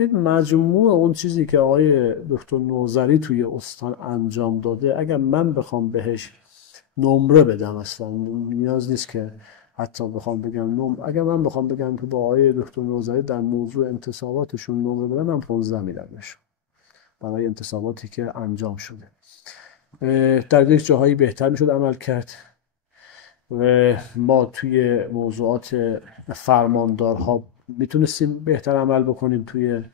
این مجموع اون چیزی که آقای دکتر نوذری توی استان انجام داده، اگر من بخوام بهش نمره بدم، اصلا نیاز نیست که حتی بخوام بگم اگر من بخوام بگم که با آقای دکتر نوذری در موضوع انتصاباتشون نمره بدم، من 15 میدم بهشون برای انتصاباتی که انجام شده. در یک جاهایی بهتر میشد عمل کرد و ما توی موضوعات فرماندارها میتونستیم بهتر عمل بکنیم توی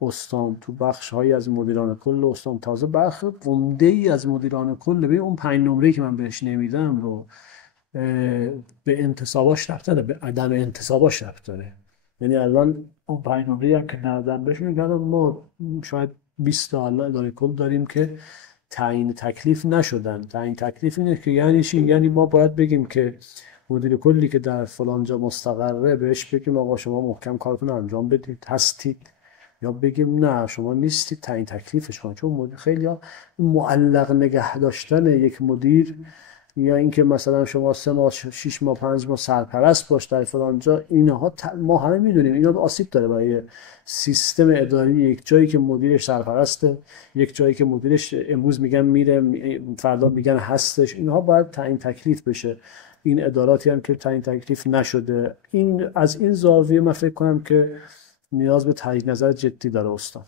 استان، تو بخش هایی از مدیران کل استان. تازه بخش عمده ای از مدیران کل به اون 5 نمره که من بهش نمیدم رو به انتصاباش ربط داره، به عدم انتصاباش ربط داره. یعنی الان اون 5 نمره هم که ندادن بهش، میگن ما شاید 20 تا اداره کل داریم که تعیین تکلیف نشدن. تعیین تکلیف اینه که یعنی چی؟ یعنی ما باید بگیم که مدیر کلی که در فلان جا مستقره، بهش بگیم آقا شما محکم کارتون انجام بدید، هستید، یا بگیم نه شما نیستید، تعیین تکلیفش کنید. چون خیلی معلق نگه داشتن یک مدیر، یا اینکه مثلا شما 3 ماه 6 ماه 5 ماه سرپرست باش در فلان جا، اینها ما همه میدونیم اینا آسیب داره برای سیستم اداری. یک جایی که مدیرش سرپرسته، یک جایی که مدیرش امروز میگن میره فردا میگن هستش، اینها باید تعیین تکلیف بشه. این اداراتی هم که تعیین تکلیف نشده، این از این زاویه من فکر کنم که نیاز به تجدید نظر جدی داره استان.